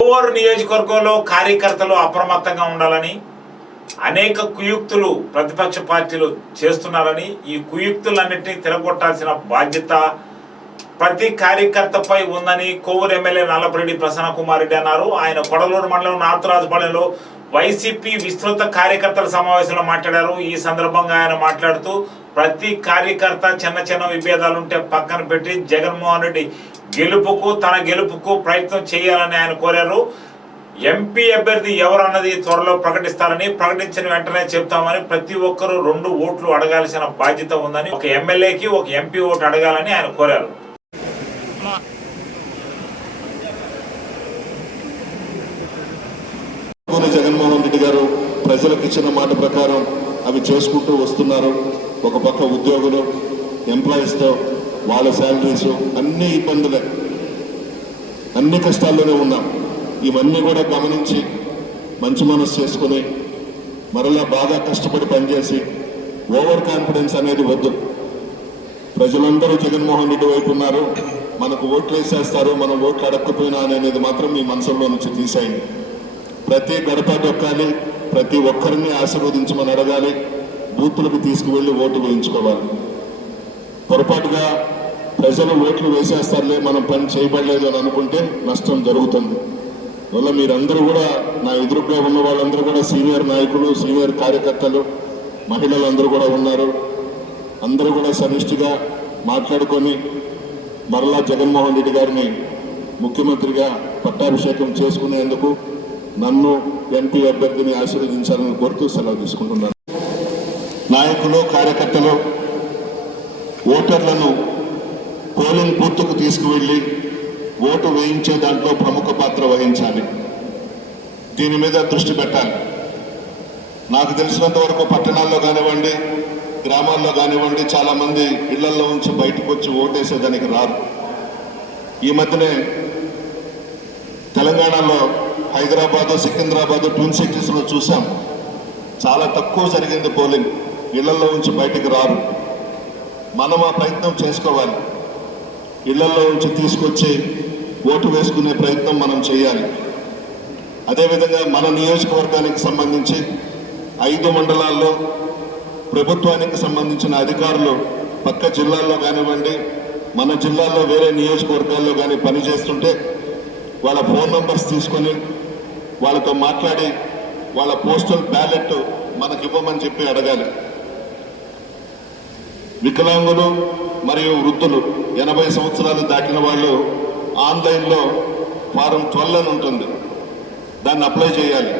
Over నియోజకవర్గంలో కార్యకర్తలు అప్రమత్తంగా ఉండాలని అనేక కుయుక్తులు ప్రతిపక్ష పార్టీలు చేస్తున్నారని ఈ కుయుక్తులన్నింటినీ తిరగొట్టాల్సిన బాధ్యత ప్రతి కార్యకర్తపై ఉందని కోవూరు ఎమ్మెల్యే నల్లపరెడ్డి ప్రసన్న కుమార్ రెడ్డి అన్నారు. ఆయన కొడలూరు మండలం నార్తరాజుపాలెంలో వైసీపీ విస్తృత కార్యకర్తల సమావేశంలో మాట్లాడారు. ఈ సందర్భంగా ఆయన మాట్లాడుతూ ప్రతి కార్యకర్త చిన్న చిన్న విభేదాలుంటే పక్కన పెట్టి జగన్మోహన్ రెడ్డి గెలుపుకు తన గెలుపుకు ప్రయత్నం చేయాలని ఆయన కోరారు. ఎంపీ అభ్యర్థి ఎవరు అన్నది త్వరలో ప్రకటిస్తారని ప్రకటించిన వెంటనే చెప్తామని ప్రతి ఒక్కరూ రెండు ఓట్లు అడగాల్సిన బాధ్యత ఉందని ఒక ఎమ్మెల్యేకి ఒక ఎంపీ ఓటు అడగాలని ఆయన కోరారు కోన జగన్మోహన్ రెడ్డి గారు ప్రజలకు ఇచ్చిన మాట ప్రకారం అవి చేసుకుంటూ వస్తున్నారు. ఒక పక్క ఉద్యోగులు ఎంప్లాయీస్తో వాళ్ళ శాలరీస్ అన్ని ఇబ్బందులే. అన్ని కష్టాల్లోనే ఉన్నాం. ఇవన్నీ కూడా గమనించి మంచి మనసు చేసుకుని మరలా బాగా కష్టపడి పనిచేసి ఓవర్ కాన్ఫిడెన్స్ అనేది వద్దు. ప్రజలందరూ జగన్మోహన్ రెడ్డి వైపు ఉన్నారు. మనకు ఓట్లు వేసేస్తారు మనం ఓట్లు అడగకపోయినా అనేది మాత్రం మీ మనసులో నుంచి తీసేయండి. ప్రతి గడప దొక్కాలి ప్రతి ఒక్కరిని ఆశీర్వదించమని అడగాలి. బూతులకు తీసుకువెళ్ళి ఓటు వేయించుకోవాలి. పొరపాటుగా ప్రజలు ఓట్లు వేసేస్తారులే మనం పని చేయబడలేదు అని అనుకుంటే నష్టం జరుగుతుంది. వల్ల మీరందరూ కూడా నా ఎదురుగా ఉన్న వాళ్ళందరూ కూడా సీనియర్ నాయకులు సీనియర్ కార్యకర్తలు మహిళలు అందరూ కూడా ఉన్నారు. అందరూ కూడా సమిష్టిగా మాట్లాడుకొని మరలా జగన్మోహన్ రెడ్డి గారిని ముఖ్యమంత్రిగా పట్టాభిషేకం చేసుకునేందుకు నన్ను ఎంపీ అభ్యర్థిని ఆశీర్వదించాలని కోరుతూ సెలవు తీసుకుంటున్నాను. నాయకులు కార్యకర్తలు ఓటర్లను పోలింగ్ బూత్కు తీసుకువెళ్ళి ఓటు వేయించే దాంట్లో ప్రముఖ పాత్ర వహించాలి. దీని మీద దృష్టి పెట్టాలి. నాకు తెలిసినంత వరకు పట్టణాల్లో కానివ్వండి గ్రామాల్లో కానివ్వండి చాలామంది ఇళ్ళల్లో ఉంచి బయటకు వచ్చి ఓటేసేదానికి రారు. ఈ మధ్యనే తెలంగాణలో హైదరాబాదు సికింద్రాబాదు ట్విన్ సిటీస్లో చూసాం చాలా తక్కువ జరిగింది పోలింగ్. ఇళ్ళలో ఉంచి బయటికి రారు. మనం ఆ ప్రయత్నం చేసుకోవాలి. ఇళ్ళలో ఉంచి తీసుకొచ్చి ఓటు వేసుకునే ప్రయత్నం మనం చేయాలి. అదేవిధంగా మన నియోజకవర్గానికి సంబంధించి ఐదు మండలాల్లో ప్రభుత్వానికి సంబంధించిన అధికారులు పక్క జిల్లాల్లో కానివ్వండి మన జిల్లాల్లో వేరే నియోజకవర్గాల్లో కానీ పనిచేస్తుంటే వాళ్ళ ఫోన్ నంబర్స్ తీసుకొని వాళ్ళతో మాట్లాడి వాళ్ళ పోస్టల్ బ్యాలెట్ మనకి ఇవ్వమని చెప్పి అడగాలి. వికలాంగులు మరియు వృద్ధులు ఎనభై సంవత్సరాలు దాటిన వాళ్ళు ఆన్లైన్లో ఫారం ట్వెల్వ్ అని ఉంటుంది. దాన్ని అప్లై చేయాలి.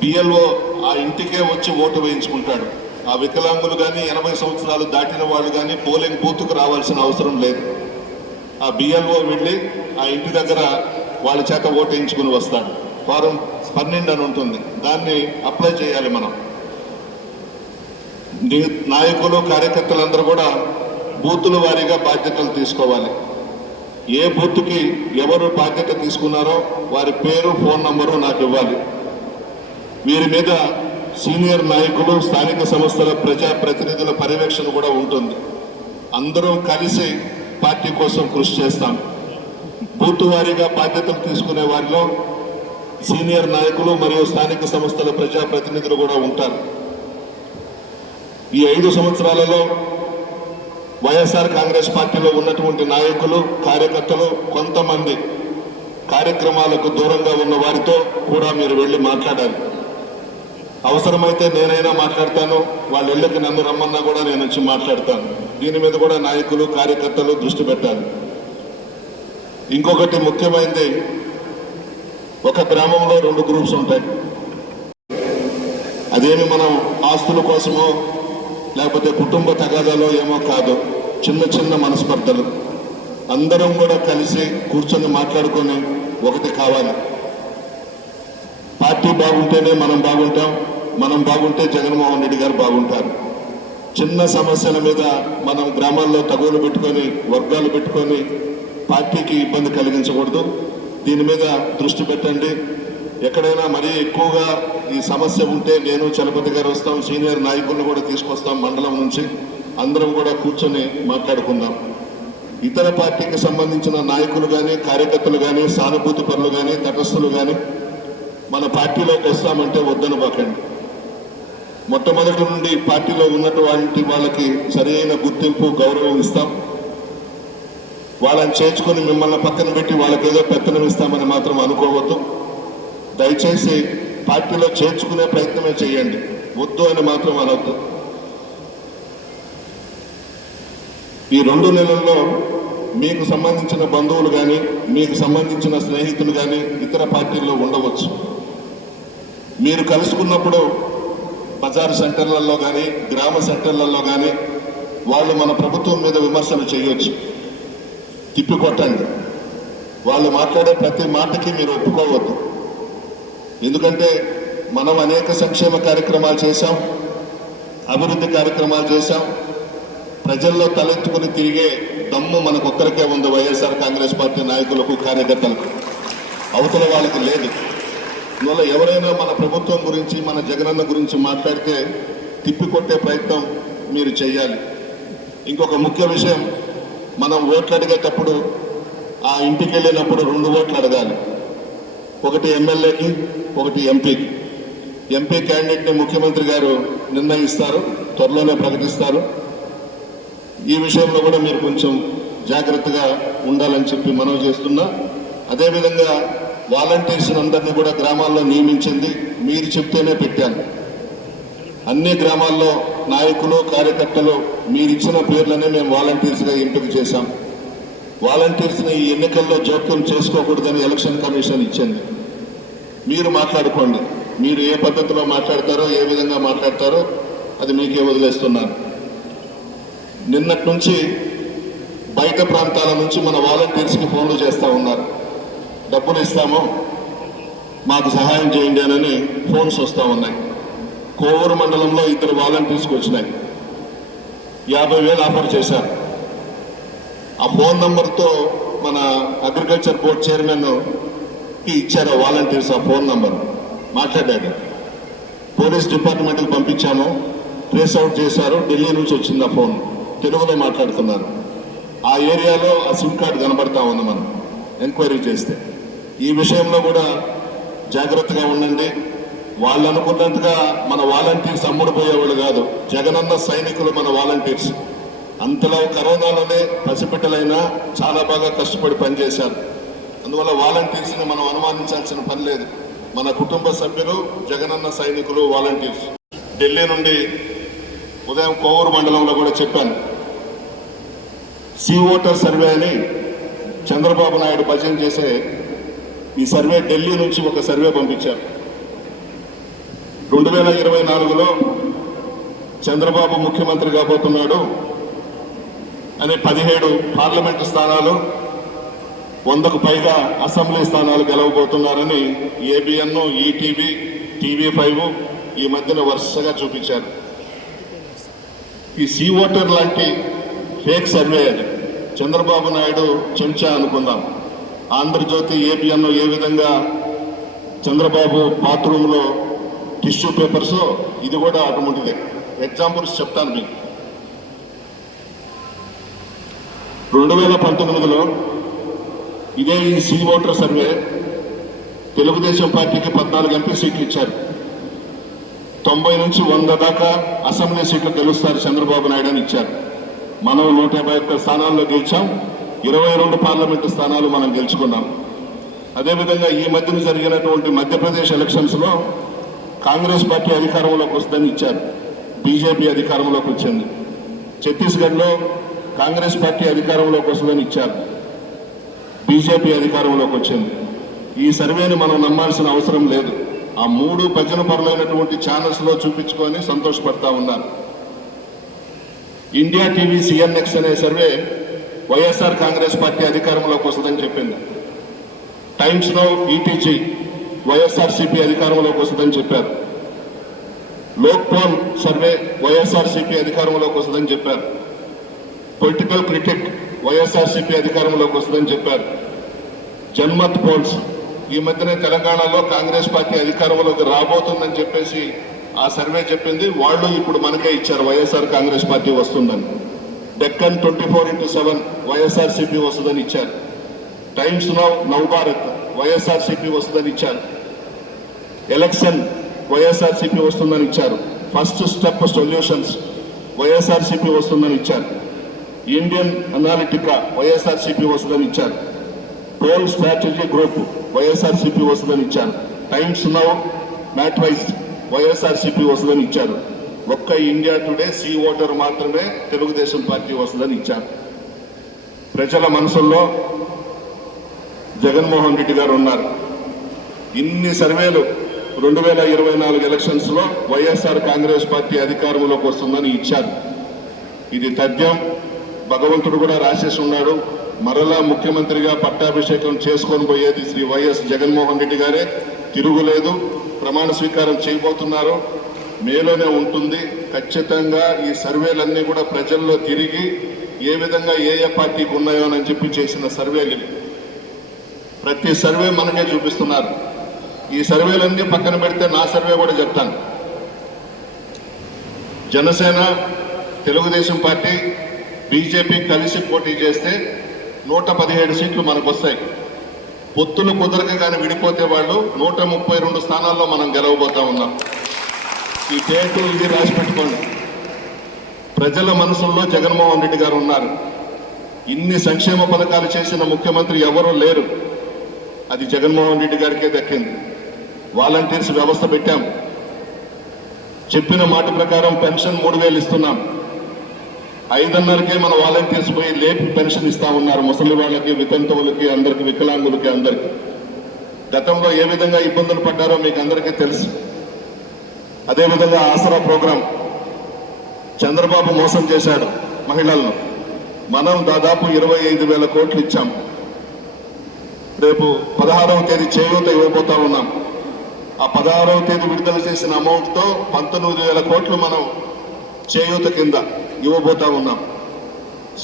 బిఎల్ఓ ఆ ఇంటికే వచ్చి ఓటు వేయించుకుంటాడు. ఆ వికలాంగులు కానీ ఎనభై సంవత్సరాలు దాటిన వాళ్ళు కానీ పోలింగ్ బూత్కు రావాల్సిన అవసరం లేదు. ఆ బిఎల్ఓ వెళ్ళి ఆ ఇంటి దగ్గర వాళ్ళ చేత ఓటు వేయించుకుని వస్తాడు. ఫారం పన్నెండు అని ఉంటుంది దాన్ని అప్లై చేయాలి మనం. నాయకులు కార్యకర్తలందరూ కూడా బూతుల వారీగా బాధ్యతలు తీసుకోవాలి. ఏ బూత్కి ఎవరు బాధ్యత తీసుకున్నారో వారి పేరు ఫోన్ నంబరు నాకు ఇవ్వాలి. వీరి మీద సీనియర్ నాయకులు స్థానిక సంస్థల ప్రజా ప్రతినిధుల పర్యవేక్షణ కూడా ఉంటుంది. అందరం కలిసి పార్టీ కోసం కృషి చేస్తాం. బూత్ వారీగా బాధ్యతలు తీసుకునే వారిలో సీనియర్ నాయకులు మరియు స్థానిక సంస్థల ప్రజా ప్రతినిధులు కూడా ఉంటారు. ఈ ఐదు సంవత్సరాలలో వైఎస్ఆర్ కాంగ్రెస్ పార్టీలో ఉన్నటువంటి నాయకులు కార్యకర్తలు కొంతమంది కార్యక్రమాలకు దూరంగా ఉన్న వారితో కూడా మీరు వెళ్ళి మాట్లాడాలి. అవసరమైతే నేనైనా మాట్లాడతాను వాళ్ళ ఇళ్ళకి నన్ను రమ్మన్నా కూడా నేను వచ్చి మాట్లాడతాను. దీని మీద కూడా నాయకులు కార్యకర్తలు దృష్టి పెట్టాలి. ఇంకొకటి ముఖ్యమైనది ఒక గ్రామంలో రెండు గ్రూప్స్ ఉంటాయి. అదేమి మనం ఆస్తుల కోసమో లేకపోతే కుటుంబ తగాదాలో ఏమో కాదు చిన్న చిన్న మనస్పర్ధలు. అందరం కూడా కలిసి కూర్చొని మాట్లాడుకొని ఒకటి కావాలి. పార్టీ బాగుంటేనే మనం బాగుంటాం మనం బాగుంటే జగన్మోహన్ రెడ్డి గారు బాగుంటారు. చిన్న సమస్యల మీద మనం గ్రామాల్లో తగులు పెట్టుకొని వర్గాలు పెట్టుకొని పార్టీకి ఇబ్బంది కలిగించకూడదు. దీని మీద దృష్టి పెట్టండి. ఎక్కడైనా మరీ ఎక్కువగా ఈ సమస్య ఉంటే నేను చలపతి గారు వస్తాం సీనియర్ నాయకులను కూడా తీసుకొస్తాం మండలం నుంచి. అందరం కూడా కూర్చొని మాట్లాడుకుందాం. ఇతర పార్టీకి సంబంధించిన నాయకులు కానీ కార్యకర్తలు కానీ సానుభూతి పనులు కానీ తటస్థులు కానీ మన పార్టీలోకి వస్తామంటే వద్దనబాకండి మొట్టమొదటి నుండి పార్టీలో ఉన్నటువంటి వాళ్ళకి సరైన గుర్తింపు గౌరవం ఇస్తాం. వాళ్ళని చేర్చుకొని మిమ్మల్ని పక్కన పెట్టి వాళ్ళకి ఏదో పెత్తనం ఇస్తామని మాత్రం అనుకోవద్దు. దయచేసి పార్టీలో చేర్చుకునే ప్రయత్నమే చేయండి. వద్దు అని మాత్రం అనొద్దు. ఈ రెండు నెలల్లో మీకు సంబంధించిన బంధువులు కానీ మీకు సంబంధించిన స్నేహితులు కానీ ఇతర పార్టీల్లో ఉండవచ్చు. మీరు కలుసుకున్నప్పుడు బజార్ సెంటర్లలో కానీ గ్రామ సెంటర్లలో కానీ వాళ్ళు మన ప్రభుత్వం మీద విమర్శలు చేయొచ్చు. తిప్పికొట్టండి. వాళ్ళు మాట్లాడే ప్రతి మాటకి మీరు ఒప్పుకోవద్దు. ఎందుకంటే మనం అనేక సంక్షేమ కార్యక్రమాలు చేశాం అభివృద్ధి కార్యక్రమాలు చేశాం. ప్రజల్లో తలెత్తుకుని తిరిగే దమ్ము మనకొక్కరికే ఉంది వైఎస్ఆర్ కాంగ్రెస్ పార్టీ నాయకులకు కార్యకర్తలకు. అవతల వాళ్ళకి లేదు. అందువల్ల ఎవరైనా మన ప్రభుత్వం గురించి మన జగనన్న గురించి మాట్లాడితే తిప్పికొట్టే ప్రయత్నం మీరు చేయాలి. ఇంకొక ముఖ్య విషయం మనం ఓట్లు అడిగేటప్పుడు ఆ ఇంటికి వెళ్ళినప్పుడు రెండు ఓట్లు అడగాలి. ఒకటి ఎమ్మెల్యేకి ఒకటి ఎంపీకి. ఎంపీ క్యాండిడేట్ని ముఖ్యమంత్రి గారు నిర్ణయిస్తారు త్వరలోనే ప్రకటిస్తారు. ఈ విషయంలో కూడా మీరు కొంచెం జాగ్రత్తగా ఉండాలని చెప్పి మనవి చేస్తున్నా. అదేవిధంగా వాలంటీర్స్ అందరినీ కూడా గ్రామాల్లో నియమించింది మీరు చెప్తేనే పెట్టాను. అన్ని గ్రామాల్లో నాయకులు కార్యకర్తలు మీరిచ్చిన పేర్లనే మేము వాలంటీర్స్గా ఎంపిక చేశాం. వాలంటీర్స్ని ఈ ఎన్నికల్లో జోక్యం చేసుకోకూడదని ఎలక్షన్ కమిషన్ ఇచ్చింది. మీరు మాట్లాడుకోండి. మీరు ఏ పద్ధతిలో మాట్లాడతారో ఏ విధంగా మాట్లాడతారో అది మీకే వదిలేస్తున్నాను. నిన్నటి నుంచి బయట ప్రాంతాల నుంచి మన వాలంటీర్స్కి ఫోన్లు చేస్తూ ఉన్నారు. డబ్బులు ఇస్తాము. మాకు సహాయం చేయండి అని ఫోన్స్ వస్తూ ఉన్నాయి. కోవూరు మండలంలో ఇద్దరు వాలంటీర్స్కి వచ్చినాయి యాభై వేలు ఆఫర్ చేశారు. ఆ ఫోన్ నంబర్తో మన అగ్రికల్చర్ బోర్డ్ చైర్మన్కి ఇచ్చారు ఆ వాలంటీర్స్ ఆ ఫోన్ నంబర్. మాట్లాడాడు. పోలీస్ డిపార్ట్మెంట్కి పంపించాము. ట్రేస్ అవుట్ చేశారు. ఢిల్లీ నుంచి వచ్చింది ఆ ఫోన్. తెలుగులో మాట్లాడుతున్నారు. ఆ ఏరియాలో ఆ సిమ్ కార్డు కనబడతా ఉంది మనం ఎంక్వైరీ చేస్తే. ఈ విషయంలో కూడా జాగ్రత్తగా ఉండండి. వాళ్ళు అనుకున్నంతగా మన వాలంటీర్స్ అమ్ముడుపోయేవాళ్ళు కాదు. జగనన్న సైనికులు మన వాలంటీర్స్. అంతలో కరోనాలోనే పసిపిట్టలైనా చాలా బాగా కష్టపడి పనిచేశారు. అందువల్ల వాలంటీర్స్ని మనం అనుమానించాల్సిన పని లేదు. మన కుటుంబ సభ్యులు జగనన్న సైనికులు వాలంటీర్స్. ఢిల్లీ నుండి ఉదయం కోవూరు మండలంలో కూడా చెప్పాను. సీ ఓటర్ సర్వే అని చంద్రబాబు నాయుడు భజన చేసే ఈ సర్వే ఢిల్లీ నుంచి ఒక సర్వే పంపించారు. రెండు వేల ఇరవై నాలుగులో చంద్రబాబు ముఖ్యమంత్రి కాబోతున్నాడు అనే పదిహేడు పార్లమెంటు స్థానాలు వందకు పైగా అసెంబ్లీ స్థానాలు గెలవబోతున్నారని ఏబిఎన్ ఈటీవీ టీవీ ఫైవ్ ఈ మధ్యన వరుసగా చూపించారు. ఈ సీ ఓటర్ లాంటి ఫేక్ సర్వే అది. చంద్రబాబు నాయుడు చెంచా అనుకుందాం. ఆంధ్రజ్యోతి ఏబిఎన్ ఏ విధంగా చంద్రబాబు బాత్రూంలో టిష్యూ పేపర్స్ ఇది కూడా అటువంటిదే ఎగ్జాంపుల్స్ చెప్తాను మీకు. రెండు వేల పంతొమ్మిదిలో ఇదే ఈ సీ ఓటర్ సర్వే తెలుగుదేశం పార్టీకి పద్నాలుగు ఎంపీ సీట్లు ఇచ్చారు. తొంభై నుంచి వంద దాకా అసెంబ్లీ సీట్లు గెలుస్తారు చంద్రబాబు నాయుడు అని ఇచ్చారు. మనం నూట యాభై ఒక్క స్థానాల్లో గెలిచాం. ఇరవై రెండు పార్లమెంటు స్థానాలు మనం గెలుచుకున్నాం. అదేవిధంగా ఈ మధ్యన జరిగినటువంటి మధ్యప్రదేశ్ ఎలక్షన్స్లో కాంగ్రెస్ పార్టీ అధికారంలోకి వస్తుందని ఇచ్చారు. బీజేపీ అధికారంలోకి వచ్చింది. ఛత్తీస్గఢ్లో కాంగ్రెస్ పార్టీ అధికారంలోకి వస్తుందని ఇచ్చారు. బీజేపీ అధికారంలోకి వచ్చింది. ఈ సర్వేని మనం నమ్మాల్సిన అవసరం లేదు. ఆ మూడు భజన పరులైనటువంటి ఛానల్స్లో చూపించుకొని సంతోషపడతా ఉన్నారు. ఇండియా టీవీ సిఎన్ఎక్స్ అనే సర్వే వైఎస్ఆర్ కాంగ్రెస్ పార్టీ అధికారంలోకి వస్తుందని చెప్పింది. టైమ్స్లో ఈటీజీ వైఎస్ఆర్సీపీ అధికారంలోకి వస్తుందని చెప్పారు. లోక్పాల్ సర్వే వైఎస్ఆర్సీపీ అధికారంలోకి వస్తుందని చెప్పారు. పొలిటికల్ క్రిటిక్ వైఎస్ఆర్సీపీ అధికారంలోకి వస్తుందని చెప్పారు. జన్మత్ పోల్స్ ఈ మధ్యనే తెలంగాణలో కాంగ్రెస్ పార్టీ అధికారంలోకి రాబోతుందని చెప్పేసి ఆ సర్వే చెప్పింది. వాళ్ళు ఇప్పుడు మనకే ఇచ్చారు వైఎస్ఆర్ కాంగ్రెస్ పార్టీ వస్తుందని. Deccan twenty four into seven YSRCP వస్తుందని ఇచ్చారు. టైమ్స్ నౌ నవభారత్ వైఎస్ఆర్సీపీ వస్తుందని ఇచ్చారు. ఎలక్షన్ వైఎస్ఆర్సీపీ వస్తుందని ఇచ్చారు. ఫస్ట్ స్టెప్ సొల్యూషన్స్ వైఎస్ఆర్సీపీ వస్తుందని ఇచ్చారు. ఇండియన్ అనాలిటికా వైఎస్ఆర్సీపీ వస్తుందని ఇచ్చారు. టోల్ స్ట్రాటజీ గ్రూప్ వైఎస్ఆర్సీపీ వస్తుందని ఇచ్చారు. టైమ్స్ నౌ మ్యాట్రైజ్ వైఎస్ఆర్సీపీ వస్తుందని ఇచ్చారు. ఒక్క ఇండియా టుడే సి ఓటర్ మాత్రమే తెలుగుదేశం పార్టీ వస్తుందని ఇచ్చారు. ప్రజల మనసుల్లో జగన్మోహన్ రెడ్డి గారు ఉన్నారు. ఇన్ని సర్వేలు రెండు వేల ఇరవై నాలుగు ఎలక్షన్స్లో వైఎస్ఆర్ కాంగ్రెస్ పార్టీ అధికారంలోకి వస్తుందని ఇచ్చారు. ఇది తథ్యం. భగవంతుడు కూడా రాసేసి ఉన్నాడు. మరలా ముఖ్యమంత్రిగా పట్టాభిషేకం చేసుకొని పోయేది శ్రీ వైఎస్ జగన్మోహన్ రెడ్డి గారే. తిరుగులేదు. ప్రమాణ స్వీకారం చేయబోతున్నారు. మేలోనే ఉంటుంది. ఖచ్చితంగా ఈ సర్వేలన్నీ కూడా ప్రజల్లో తిరిగి ఏ విధంగా ఏ ఏ పార్టీకి ఉన్నాయో అని చెప్పి చేసిన సర్వేలు ప్రతి సర్వే మనకే చూపిస్తున్నారు. ఈ సర్వేలన్నీ పక్కన పెడితే నా సర్వే కూడా చెప్తాను. జనసేన తెలుగుదేశం పార్టీ బీజేపీ కలిసి పోటీ చేస్తే నూట పదిహేడు సీట్లు మనకు వస్తాయి పొత్తులు కుదరక కానీ విడిపోతే వాళ్ళు నూట ముప్పై రెండు స్థానాల్లో మనం గెలవబోతా ఉన్నాం. ఈ డేటు ఇది రాసి పెట్టుకోండి ప్రజల మనసుల్లో జగన్మోహన్ రెడ్డి గారు ఉన్నారు. ఇన్ని సంక్షేమ పథకాలు చేసిన ముఖ్యమంత్రి ఎవరూ లేరు. అది జగన్మోహన్ రెడ్డి గారికే దక్కింది. వాలంటీర్స్ వ్యవస్థ పెట్టాం. చెప్పిన మాట ప్రకారం పెన్షన్ మూడు వేలు ఇస్తున్నాం. ఐదున్నరకే మన వాలంటీర్స్ పోయి లేపి పెన్షన్ ఇస్తా ఉన్నారు. ముసలి వాళ్ళకి వితంతువులకి అందరికి వికలాంగులకి అందరికి. గతంలో ఏ విధంగా ఇబ్బందులు పడ్డారో మీకు అందరికీ తెలుసు. అదేవిధంగా ఆసరా ప్రోగ్రాం చంద్రబాబు మోసం చేశాడు మహిళలను. మనం దాదాపు ఇరవై ఐదు వేల కోట్లు ఇచ్చాం. రేపు పదహారవ తేదీ చేయూత ఇవ్వబోతా ఉన్నాం. ఆ పదహారవ తేదీ విడుదల చేసిన అమౌంట్తో పంతొమ్మిది వేల కోట్లు మనం చేయూత కింద ఇవ్వబోతా ఉన్నాం.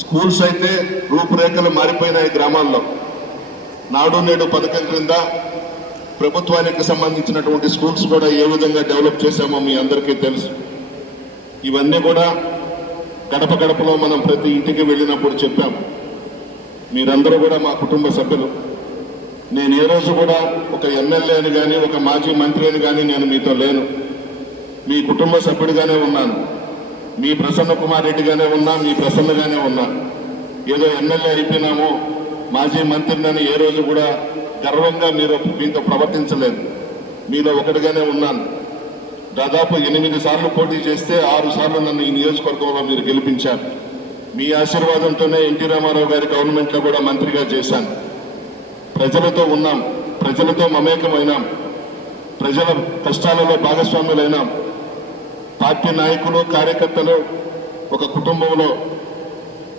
స్కూల్స్ అయితే రూపురేఖలు మారిపోయినాయి గ్రామాల్లో. నాడు నేడు పథకం క్రింద ప్రభుత్వానికి సంబంధించినటువంటి స్కూల్స్ కూడా ఏ విధంగా డెవలప్ చేశామో మీ అందరికీ తెలుసు. ఇవన్నీ కూడా గడప గడపలో మనం ప్రతి ఇంటికి వెళ్ళినప్పుడు చెప్పాము మీరందరూ కూడా మా కుటుంబ సభ్యులు నేను ఏ రోజు కూడా ఒక ఎమ్మెల్యే అని కానీ ఒక మాజీ మంత్రి అని కానీ నేను మీతో లేను. మీ కుటుంబ సభ్యుడిగానే ఉన్నాను. మీ ప్రసన్న కుమార్ రెడ్డిగానే ఉన్నా మీ ప్రసన్నగానే ఉన్నా. ఏదో ఎమ్మెల్యే అయిపోయినాము మాజీ మంత్రిని ఏ రోజు కూడా గర్వంగా మీరు మీతో ప్రవర్తించలేదు. మీలో ఒకటిగానే ఉన్నాను. దాదాపు ఎనిమిది సార్లు పోటీ చేస్తే ఆరు సార్లు నన్ను ఈ నియోజకవర్గంలో మీరు గెలిపించారు. మీ ఆశీర్వాదంతోనే ఎన్టీ రామారావు గారి గవర్నమెంట్లో కూడా మంత్రిగా చేశాను. ప్రజలతో ఉన్నాం ప్రజలతో మమేకమైనాం ప్రజల కష్టాలలో భాగస్వాములైనాం. పార్టీ నాయకులు కార్యకర్తలు ఒక కుటుంబంలో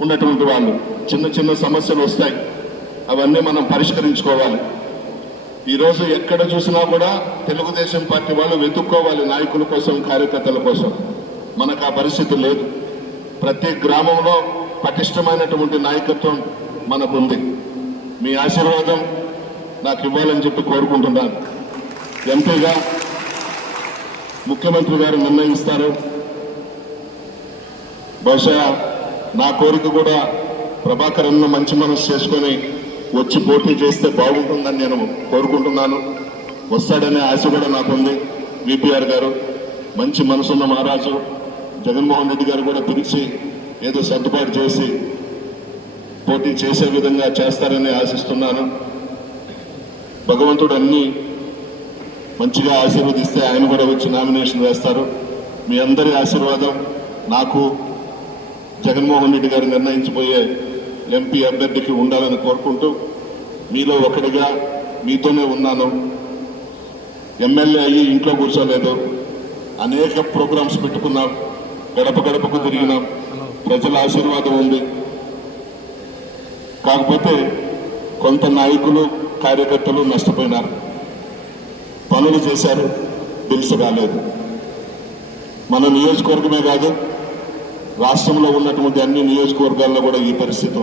ఉన్నటువంటి వాళ్ళు చిన్న చిన్న సమస్యలు వస్తాయి అవన్నీ మనం పరిష్కరించుకోవాలి. ఈరోజు ఎక్కడ చూసినా కూడా తెలుగుదేశం పార్టీ వాళ్ళు వెతుక్కోవాలి నాయకుల కోసం కార్యకర్తల కోసం. మనకు ఆ పరిస్థితి లేదు. ప్రతి గ్రామంలో పటిష్టమైనటువంటి నాయకత్వం మనకుంది. మీ ఆశీర్వాదం నాకు ఇవ్వాలని చెప్పి కోరుకుంటున్నాను. ఎంపీగా ముఖ్యమంత్రి గారు నిర్ణయిస్తారు. బహుశా నా కోరిక కూడా ప్రభాకర్ అన్న మంచి మనసు చేసుకొని వచ్చి పోటీ చేస్తే బాగుంటుందని నేను కోరుకుంటున్నాను. వస్తాడనే ఆశ కూడా నాకుంది. విపిఆర్ గారు మంచి మనసున్న మహారాజు. జగన్మోహన్ రెడ్డి గారు కూడా పిలిచి ఏదో సర్దుబాటు చేసి పోటీ చేసే విధంగా చేస్తారని ఆశిస్తున్నాను. భగవంతుడు అన్ని మంచిగా ఆశీర్వదిస్తే ఆయన కూడా వచ్చి నామినేషన్ వేస్తారు. మీ అందరి ఆశీర్వాదం నాకు జగన్మోహన్ రెడ్డి గారు నిర్ణయించబోయే ఎంపీ అభ్యర్థికి ఉండాలని కోరుకుంటూ మీలో ఒకటిగా మీతోనే ఉన్నాను. ఎమ్మెల్యే అయ్యి ఇంట్లో కూర్చోలేదు. అనేక ప్రోగ్రామ్స్ పెట్టుకున్నాం. గడప గడపకు తిరిగినాం. ప్రజల ఆశీర్వాదం ఉంది. కాకపోతే కొంత నాయకులు కార్యకర్తలు నష్టపోయినారు. పనులు చేశారు తెలుసు కాలేదు. మన నియోజకవర్గమే కాదు రాష్ట్రంలో ఉన్నటువంటి అన్ని నియోజకవర్గాల్లో కూడా ఈ పరిస్థితి